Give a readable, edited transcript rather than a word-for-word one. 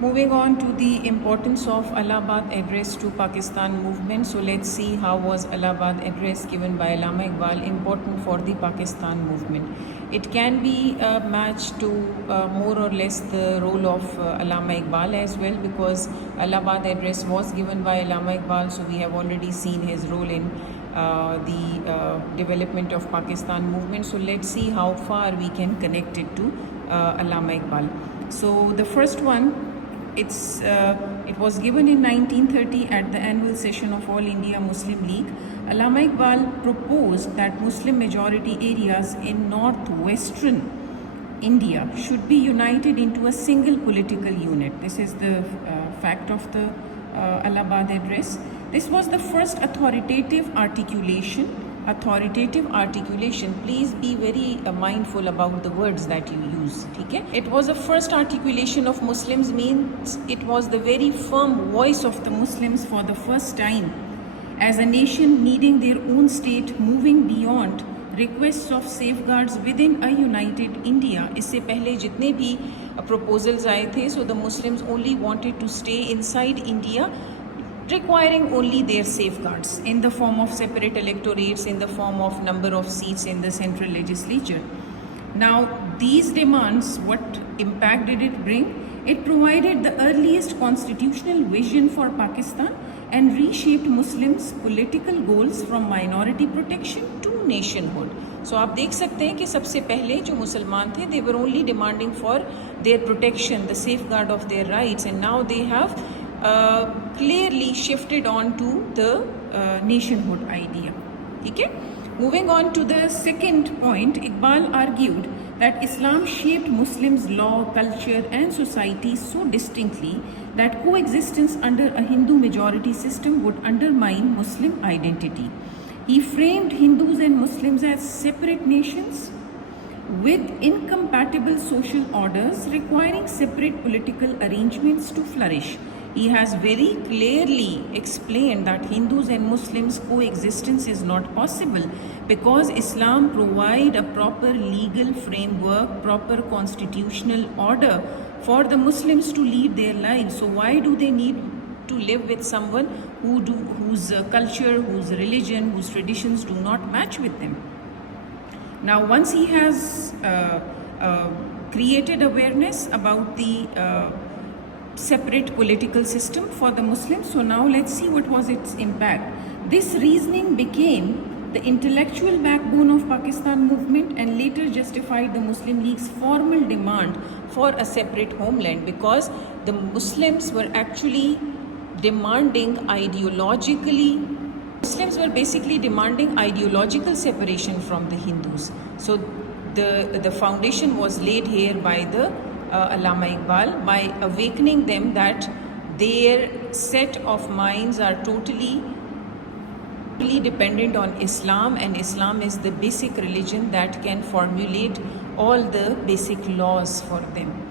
Moving on to the importance of Allahabad Address to Pakistan movement. So let's see how was Allahabad Address given by Allama Iqbal important for the Pakistan movement. It can be matched to more or less the role of Allama Iqbal as well, because Allahabad Address was given by Allama Iqbal, so we have already seen his role in the development of Pakistan movement. So let's see how far we can connect it to Allama Iqbal. So the first one, it was given in 1930 at the annual session of All India Muslim League. Allama Iqbal proposed that Muslim majority areas in northwestern India should be united into a single political unit. This is the fact of the Allahabad Address. This was the first authoritative articulation. Please be very mindful about the words that you use. Okay? It was the first articulation of Muslims, means it was the very firm voice of the Muslims for the first time as a nation needing their own state, moving beyond requests of safeguards within a united India. इससे पहले जितने भी proposals आए थे, so the Muslims only wanted to stay inside India, requiring only their safeguards in the form of separate electorates, in the form of number of seats in the central legislature. Now, these demands, what impact did it bring? It provided the earliest constitutional vision for Pakistan and reshaped Muslims' political goals from minority protection to nationhood. So आप देख सकते हैं कि सबसे पहले जो मुसलमान थे, they were only demanding for their protection, the safeguard of their rights, and now they have clearly shifted on to the nationhood idea. Okay? Moving on to the second point, Iqbal argued that Islam shaped Muslims' law, culture and society so distinctly that coexistence under a Hindu majority system would undermine Muslim identity. He framed Hindus and Muslims as separate nations with incompatible social orders requiring separate political arrangements to flourish. He has very clearly explained that Hindus and Muslims coexistence is not possible because Islam provide a proper legal framework, proper constitutional order for the Muslims to lead their lives. So why do they need to live with someone whose culture, whose religion, whose traditions do not match with them? Now, once he has created awareness about the separate political system for the Muslims, so now let's see what was its impact. This reasoning became the intellectual backbone of Pakistan movement and later justified the Muslim League's formal demand for a separate homeland, because the Muslims were actually demanding Muslims were basically demanding ideological separation from the Hindus. So the foundation was laid here by the Allama Iqbal by awakening them that their set of minds are totally dependent on Islam, and Islam is the basic religion that can formulate all the basic laws for them.